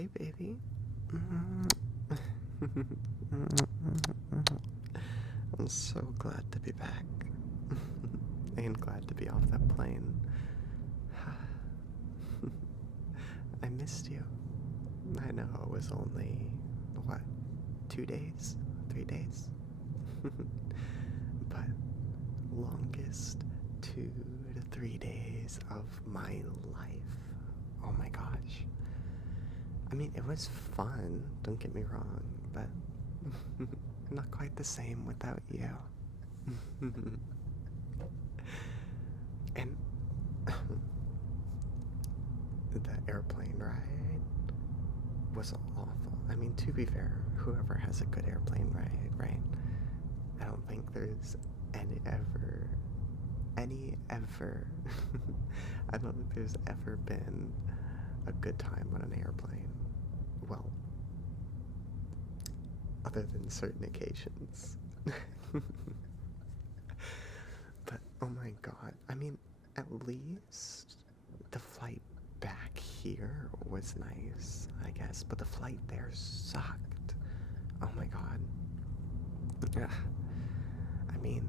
Hey, baby. I'm so glad to be back. And glad to be off that plane. I missed you. I know it was only, what, 2 days? 3 days? But longest 2 to 3 days of my life. Oh my gosh. I mean, it was fun, don't get me wrong, but not quite the same without you. And the airplane ride was awful. I mean, to be fair, whoever has a good airplane ride, right? I don't think there's any ever I don't think there's ever been a good time on an airplane. Well, other than certain occasions. But oh my god, I mean, at least the flight back here was nice, I guess, but the flight there sucked. Oh my god. Ugh. I mean,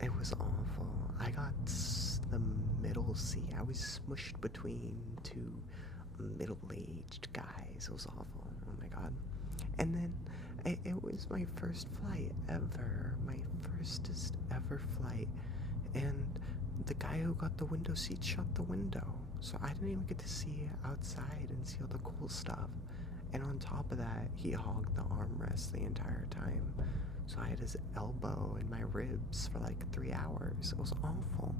it was awful. I got the middle seat. I was smushed between two middle-aged guys. It was awful. Oh my god. And then it was my first flight ever. My firstest ever flight. And the guy who got the window seat shut the window. So I didn't even get to see outside and see all the cool stuff. And on top of that, he hogged the armrest the entire time. So I had his elbow in my ribs for like 3 hours. It was awful.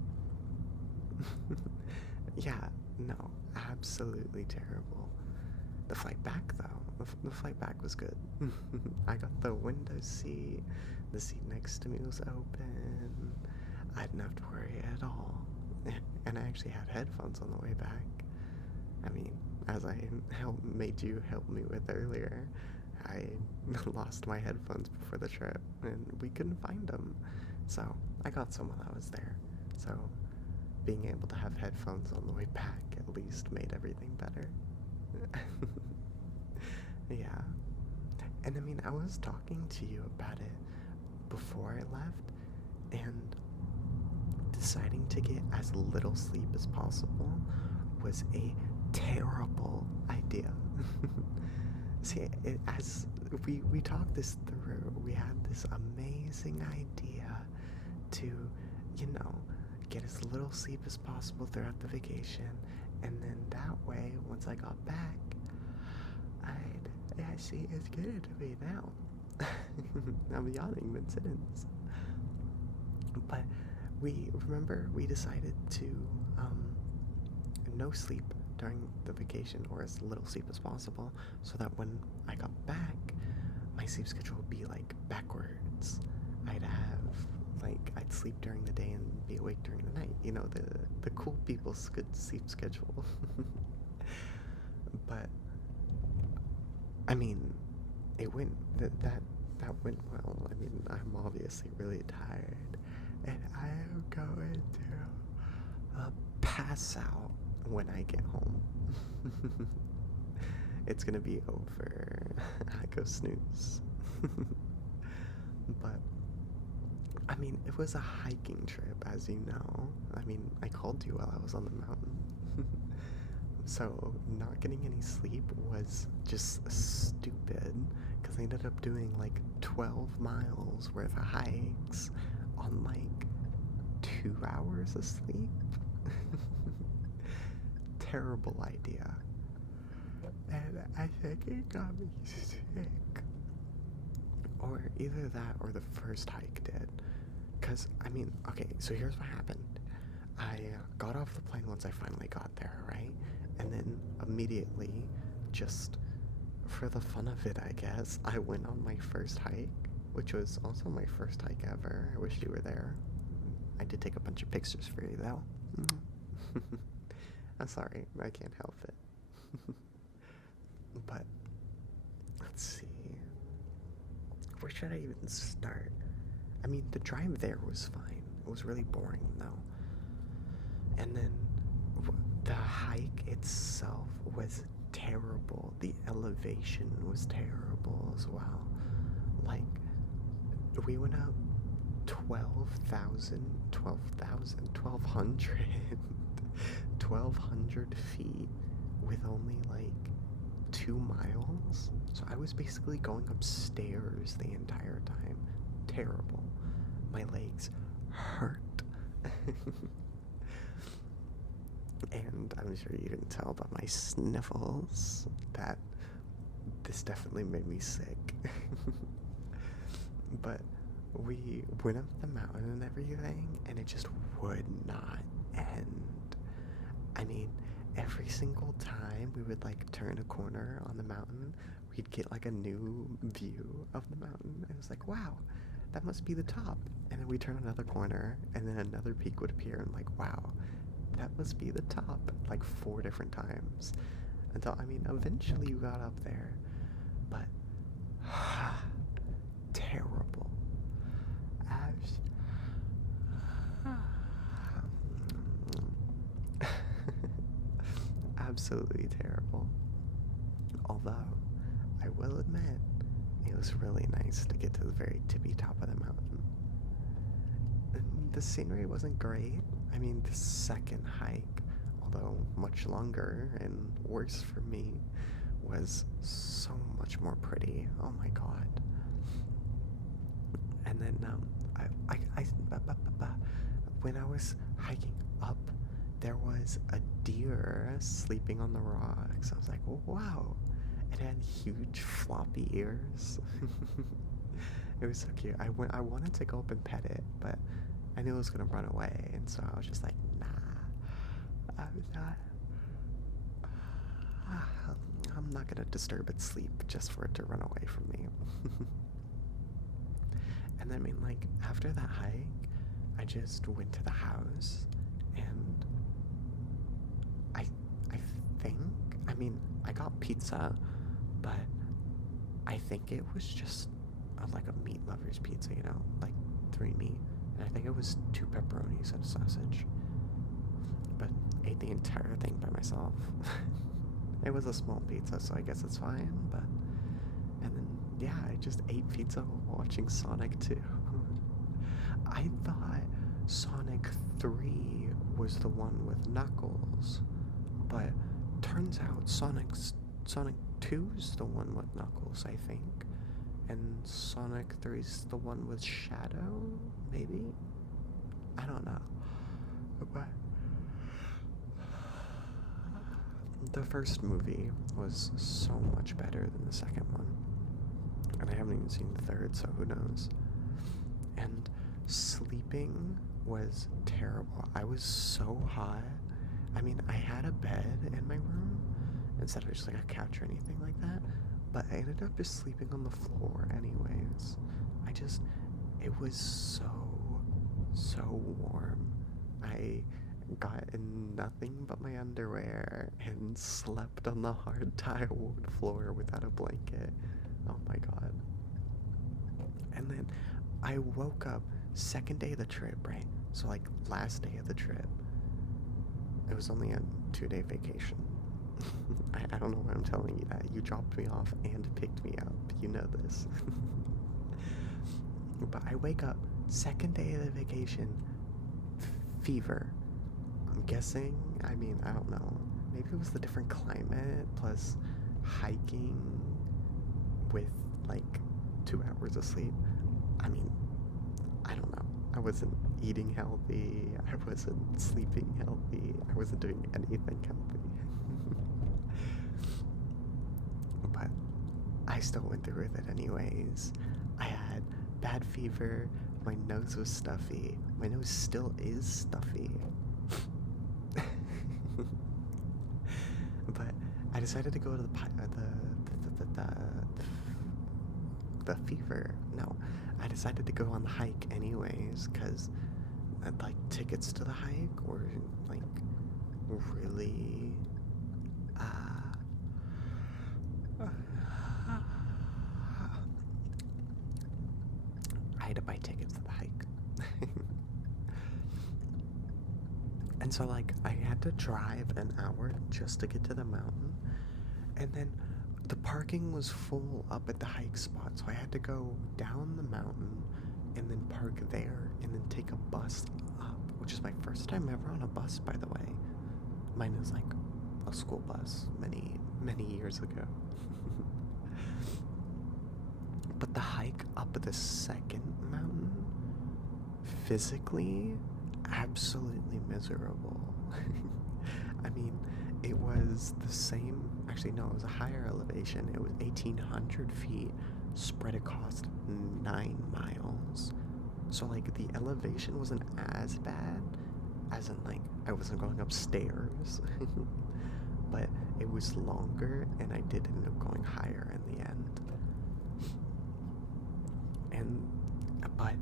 Yeah, no, absolutely terrible. The flight back, though, the flight back was good. I got the window seat. The seat next to me was open. I didn't have to worry at all. And I actually had headphones on the way back. I mean, as I made you help me with earlier, I lost my headphones before the trip, and we couldn't find them. So I got some while I was there. So being able to have headphones on the way back at least made everything better. Yeah. And I mean, I was talking to you about it before I left, and deciding to get as little sleep as possible was a terrible idea. See, as we talked this through, we had this amazing idea to, get as little sleep as possible throughout the vacation, and then that way, once I got back, see, it's good to be now. I'm yawning mid-sentence. But we decided to no sleep during the vacation, or as little sleep as possible, so that when I got back, my sleep schedule would be like backwards. I'd sleep during the day and be awake during the night. The cool people's good sleep schedule. But I mean, it went that went well. I mean, I'm obviously really tired, and I am going to pass out when I get home. It's gonna be over. I go snooze. But I mean, it was a hiking trip, as you know. I mean, I called you while I was on the mountain. So not getting any sleep was just stupid, because I ended up doing like 12 miles worth of hikes on like 2 hours of sleep. Terrible idea. And I think it got me sick. Or either that or the first hike did. Because, I mean, okay, so here's what happened. I got off the plane once I finally got there, right? And then immediately, just for the fun of it, I guess, I went on my first hike, which was also my first hike ever. I wish you were there. I did take a bunch of pictures for you, though. I'm sorry, I can't help it. But, let's see. Where should I even start? I mean, the drive there was fine. It was really boring, though. And then the hike itself was terrible. The elevation was terrible as well. Like, we went up 1,200 feet with only like 2 miles. So I was basically going upstairs the entire time. Terrible. My legs hurt. And I'm sure you didn't tell by my sniffles that this definitely made me sick. But we went up the mountain and everything, and it just would not end. I mean, every single time we would like turn a corner on the mountain, we'd get like a new view of the mountain. And it was like, wow, that must be the top. And then we turn another corner, and then another peak would appear, and like, wow, that must be the top. Like 4 different times. Until, I mean, eventually you got up there. But, terrible. Absolutely terrible. Although, I will admit, it was really nice to get to the very tippy top of the mountain. And the scenery wasn't great. I mean, the second hike, although much longer and worse for me, was so much more pretty. Oh my god. And then, when I was hiking up, there was a deer sleeping on the rocks. I was like, oh, wow. It had huge floppy ears. It was so cute. I wanted to go up and pet it, but I knew it was gonna run away, and so I was just like, nah, I'm not gonna disturb its sleep just for it to run away from me. And I mean, like, after that hike, I just went to the house, and I mean, I got pizza, but I think it was just like a meat lover's pizza, you know, like 3 meat, and I think it was 2 pepperonis and a sausage, but ate the entire thing by myself. It was a small pizza, so I guess it's fine, but, and then, yeah, I just ate pizza while watching Sonic 2. I thought Sonic 3 was the one with Knuckles, but turns out Sonic 2's the one with Knuckles, I think, and Sonic 3's the one with Shadow, maybe? I don't know, but the first movie was so much better than the second one, and I haven't even seen the third, so who knows. And sleeping was terrible. I was so hot. I mean, I had a bed in my room instead of just like a couch or anything like that, but I ended up just sleeping on the floor anyways. It was so warm. I got in nothing but my underwear and slept on the hard tile-wood floor without a blanket. Oh my god. And then I woke up second day of the trip, right? So like last day of the trip. It was only a 2-day vacation. I don't know why I'm telling you that. You dropped me off and picked me up. You know this. But I wake up second day of the vacation, fever. I'm guessing, I mean, I don't know. Maybe it was the different climate plus hiking with like 2 hours of sleep. I mean, I don't know. I wasn't eating healthy. I wasn't sleeping healthy. I wasn't doing anything healthy. But I still went through with it anyways. I had bad fever. My nose was stuffy. My nose still is stuffy. But I decided to go to the fever. No, I decided to go on the hike anyways, because like tickets to the hike were like really I had to buy tickets to the hike. And so like I had to drive an hour just to get to the mountain, And then the parking was full up at the hike spot, so I had to go down the mountain and then park there and then take a bus up, which is my first time ever on a bus, by the way. Mine is like a school bus many, many years ago. But the hike up the second mountain, physically, absolutely miserable. I mean, it was the same, actually no, it was a higher elevation. It was 1,800 feet spread across 9 miles. So like the elevation wasn't as bad, as in like I wasn't going upstairs, but it was longer and I did end up going higher in the end. But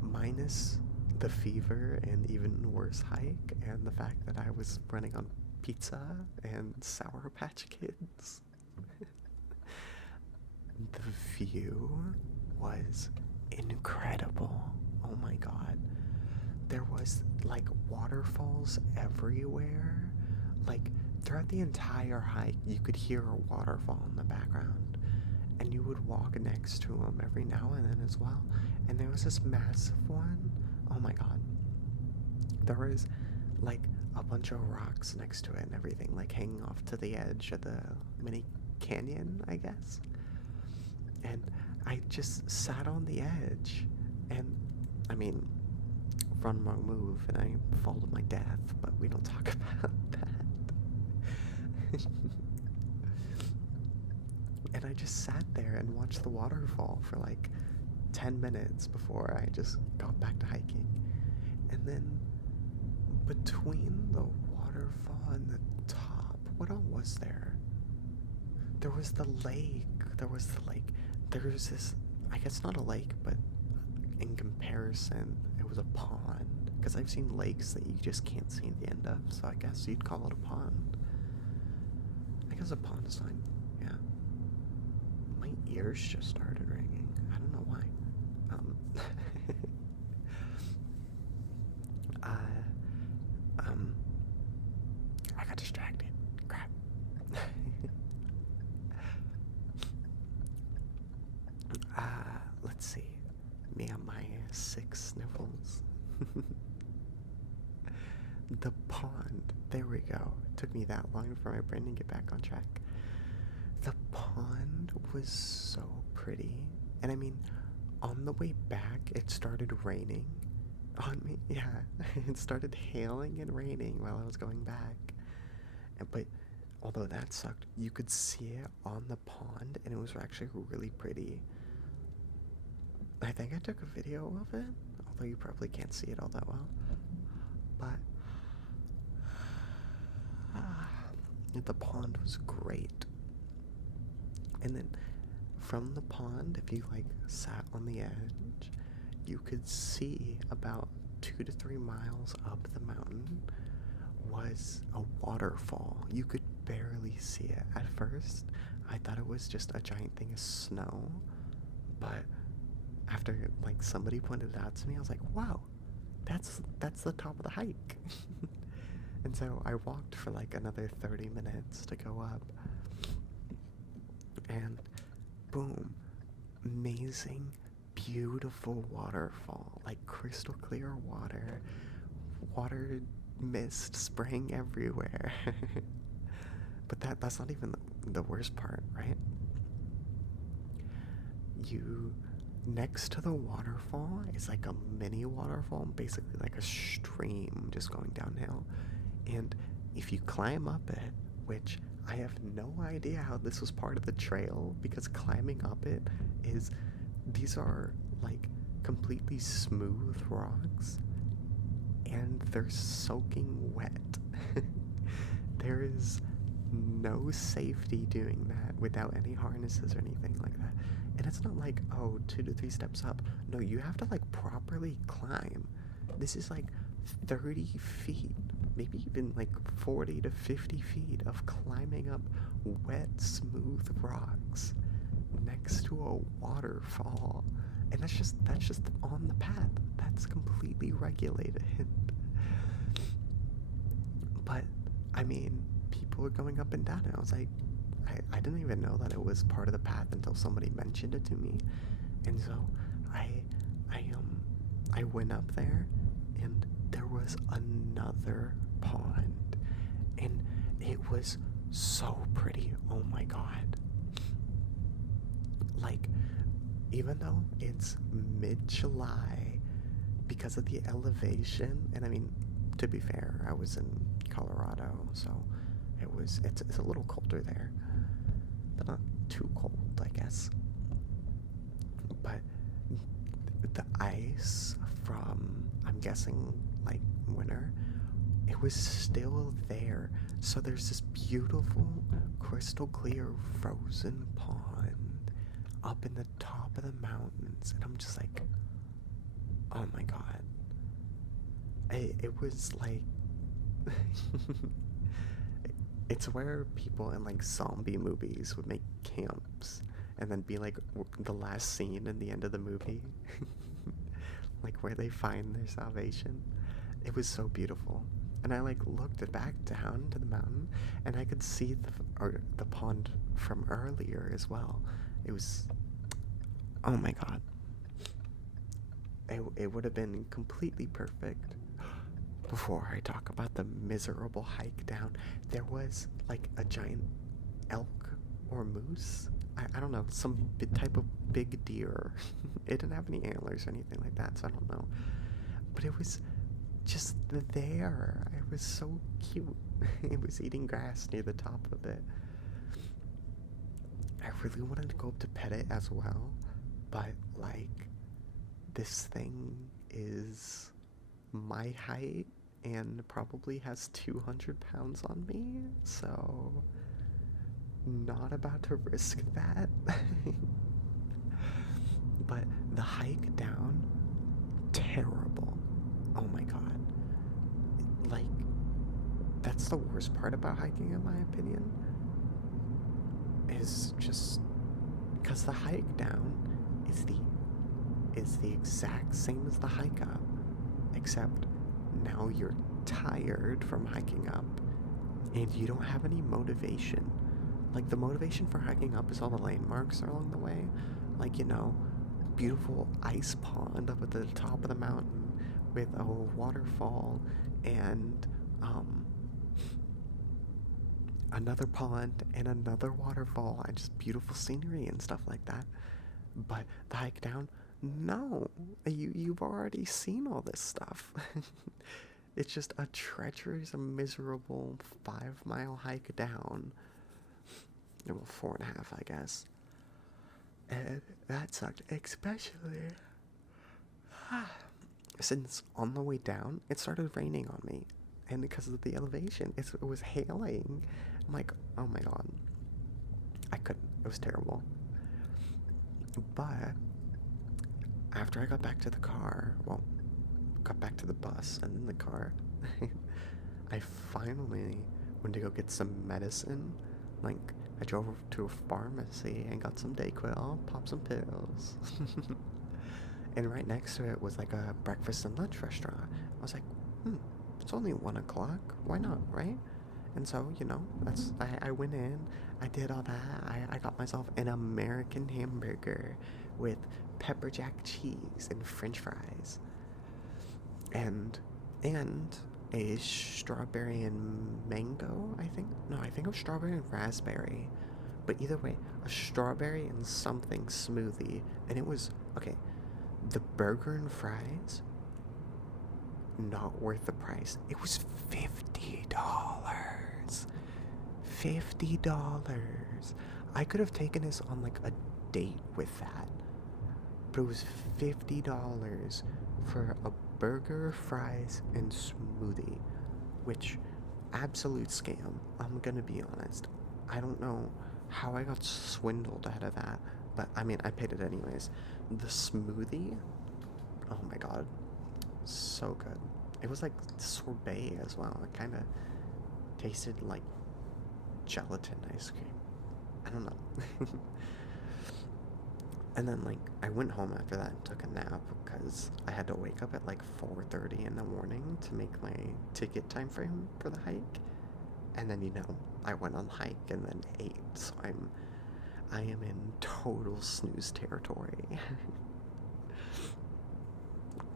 minus the fever and even worse hike and the fact that I was running on pizza and Sour Patch Kids, the view was incredible. Oh my god. There was like waterfalls everywhere. Like throughout the entire hike, you could hear a waterfall in the background. And you would walk next to them every now and then as well. And there was this massive one. Oh my god. There was like a bunch of rocks next to it and everything, like hanging off to the edge of the mini canyon, I guess. And I just sat on the edge. And I mean, run wrong move and I followed my death, but we don't talk about that. And I just sat there and watched the waterfall for like 10 minutes before I just got back to hiking. And then between the waterfall and the top, what all was there? There was the lake. There was this, I guess not a lake, but in comparison, it was a pond. Because I've seen lakes that you just can't see the end of, so I guess you'd call it a pond. I guess a pond is fine. Yeah. My ears just started ringing. I don't know why. I got distracted. Crap. Let's see. Me and my 6 sniffles. The pond. There we go. It took me that long for my brain to get back on track. The pond was so pretty. And I mean, on the way back, it started raining on me. Yeah, it started hailing and raining while I was going back. But although that sucked, you could see it on the pond, and it was actually really pretty. I think I took a video of it, although you probably can't see it all that well. But the pond was great. And then from the pond, if you like sat on the edge, you could see about 2 to 3 miles up the mountain was a waterfall. You could barely see it. At first, I thought it was just a giant thing of snow, but after like somebody pointed it out to me, I was like, wow, that's the top of the hike. And so I walked for like another 30 minutes to go up. And boom, amazing, beautiful waterfall, like crystal clear water mist spraying everywhere. But that's not even the worst part, right? Next to the waterfall is like a mini waterfall, basically like a stream just going downhill. And if you climb up it, which I have no idea how this was part of the trail, because climbing up it these are like completely smooth rocks and they're soaking wet. There is no safety doing that without any harnesses or anything like that. And it's not like, oh, 2 to 3 steps up. No, you have to like properly climb. This is like 30 feet, maybe even like 40 to 50 feet of climbing up wet, smooth rocks next to a waterfall. And that's just on the path. That's completely regulated. But I mean, people are going up and down, and I was like, I didn't even know that it was part of the path until somebody mentioned it to me. And so I I um I went up there, and there was another pond, and it was so pretty. Oh my god. Like, even though it's mid-July, because of the elevation, and I mean, to be fair, I was in Colorado, so it's a little colder there, but not too cold, I guess. But the ice from, I'm guessing, like, winter, it was still there. So there's this beautiful, crystal clear, frozen pond up in the top of the mountains, and I'm just like, oh my god. It was like, it's where people in like zombie movies would make camps and then be like the last scene in the end of the movie. Like where they find their salvation. It was so beautiful. And I like looked back down to the mountain, and I could see the pond from earlier as well. It was, oh my god. It would have been completely perfect. Before I talk about the miserable hike down, there was like a giant elk or moose. I don't know, some type of big deer. It didn't have any antlers or anything like that, so I don't know. But it was just there. It was so cute. It was eating grass near the top of it. I really wanted to go up to pet it as well, but like, this thing is my height and probably has 200 pounds on me, so not about to risk that. But the hike down, terrible. Oh my god. Like, that's the worst part about hiking, in my opinion, is just because the hike down is the exact same as the hike up, except now you're tired from hiking up and you don't have any motivation. Like, the motivation for hiking up is all the landmarks along the way, like, you know, beautiful ice pond up at the top of the mountain with a waterfall and another pond and another waterfall and just beautiful scenery and stuff like that. But the hike down, no, you've already seen all this stuff. It's just a treacherous, miserable 5-mile hike down. Well, 4.5, I guess. And that sucked, especially since on the way down, it started raining on me. And because of the elevation, it was hailing. I'm like, oh my god. I couldn't. It was terrible. But after I got back to the car, well, got back to the bus and then the car, I finally went to go get some medicine. Like, I drove to a pharmacy and got some Dayquil, popped some pills. And right next to it was like a breakfast and lunch restaurant. I was like, it's only 1 o'clock. Why not, right? And so, you know, I went in, I did all that. I got myself an American hamburger with pepper jack cheese and french fries. And a strawberry and mango, I think. No, I think it was strawberry and raspberry. But either way, a strawberry and something smoothie. And it was, okay, the burger and fries, not worth the price. It was $50. $50. I could have taken this on like a date with that. But it was $50 for a burger, fries, and smoothie. Which, absolute scam. I'm gonna be honest. I don't know how I got swindled out of that. But, I mean, I paid it anyways. The smoothie, oh my god. So good. It was like sorbet as well. It kind of tasted like gelatin ice cream. I don't know. And then, like, I went home after that and took a nap because I had to wake up at like 4:30 in the morning to make my ticket time frame for the hike. And then, I went on hike and then ate, so I am in total snooze territory.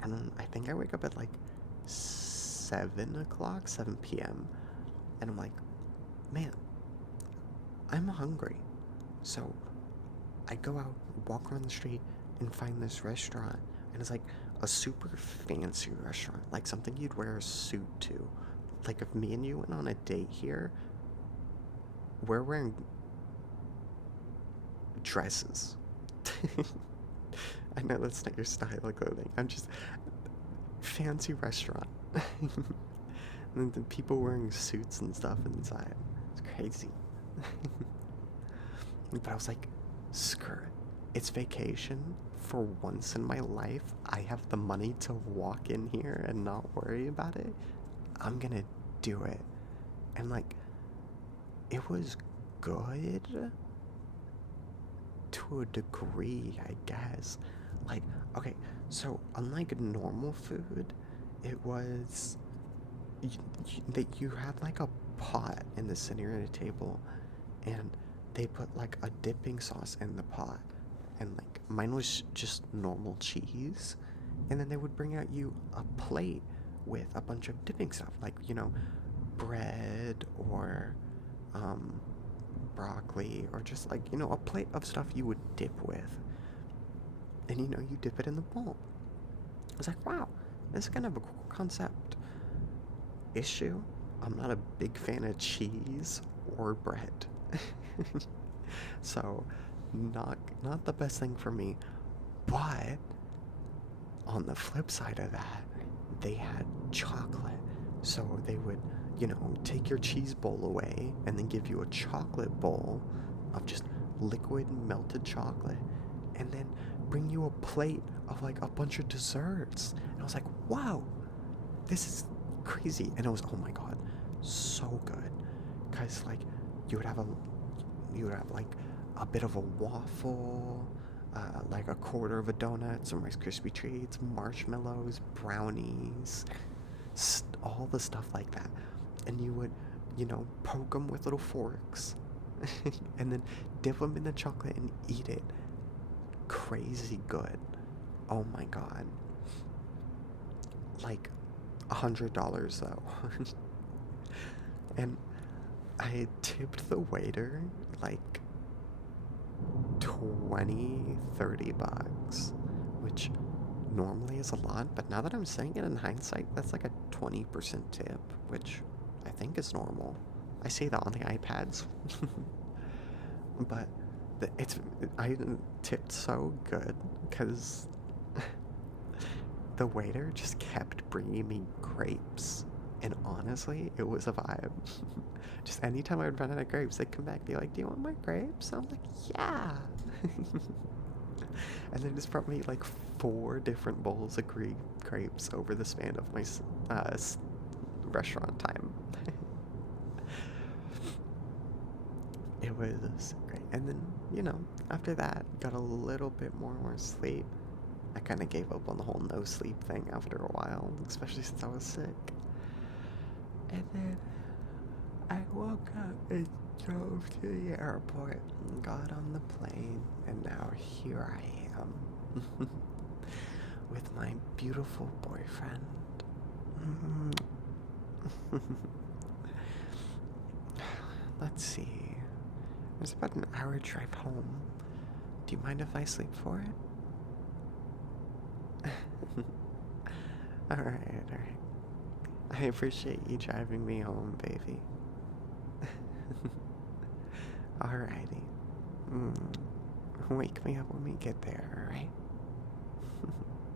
And then I think I wake up at like 7 o'clock, 7 p.m. And I'm like, man, I'm hungry. So I go out, walk around the street, and find this restaurant. And it's like a super fancy restaurant, like something you'd wear a suit to. Like if me and you went on a date here, we're wearing dresses. I know that's not your style of clothing. I'm just fancy restaurant. And the people wearing suits and stuff inside. It's crazy. But I was like, screw it. It's vacation. For once in my life, I have the money to walk in here and not worry about it. I'm gonna do it. And like, it was good to a degree, I guess. Like, okay, so unlike normal food, it was that you had like a pot in the center of the table, and they put like a dipping sauce in the pot, and like mine was just normal cheese, and then they would bring out you a plate with a bunch of dipping stuff, like bread or broccoli, or just like a plate of stuff you would dip with, and you dip it in the bowl. I was like, wow, this is kind of a cool concept. Issue, I'm not a big fan of cheese or bread. So not the best thing for me. But on the flip side of that, they had chocolate. So they would, take your cheese bowl away and then give you a chocolate bowl of just liquid melted chocolate, and then bring you a plate of like a bunch of desserts. And I was like, wow, this is crazy. And it was, oh my god, so good. Because like you would have like a bit of a waffle, like a quarter of a donut, some Rice Krispie treats, marshmallows, brownies, all the stuff like that. And you would poke them with little forks and then dip them in the chocolate and eat it. Crazy good. Oh my god. Like $100 though. And I tipped the waiter like 20-30 bucks, which normally is a lot, but now that I'm saying it in hindsight, that's like a 20% tip, which I think is normal. I say that on the iPads. But I tipped so good because the waiter just kept bringing me grapes, and honestly, it was a vibe. Just anytime I would run out of grapes, they'd come back and be like, do you want my grapes? I'm like, yeah. And they just brought me like 4 different bowls of grapes over the span of my restaurant time. It was great. And then, after that, got a little bit more sleep. I kind of gave up on the whole no sleep thing after a while, especially since I was sick. And then I woke up and drove to the airport and got on the plane, and now here I am with my beautiful boyfriend. Let's see. It's about an hour drive home. Do you mind if I sleep for it? Alright. I appreciate you driving me home, baby. Alrighty. Wake me up when we get there, alright?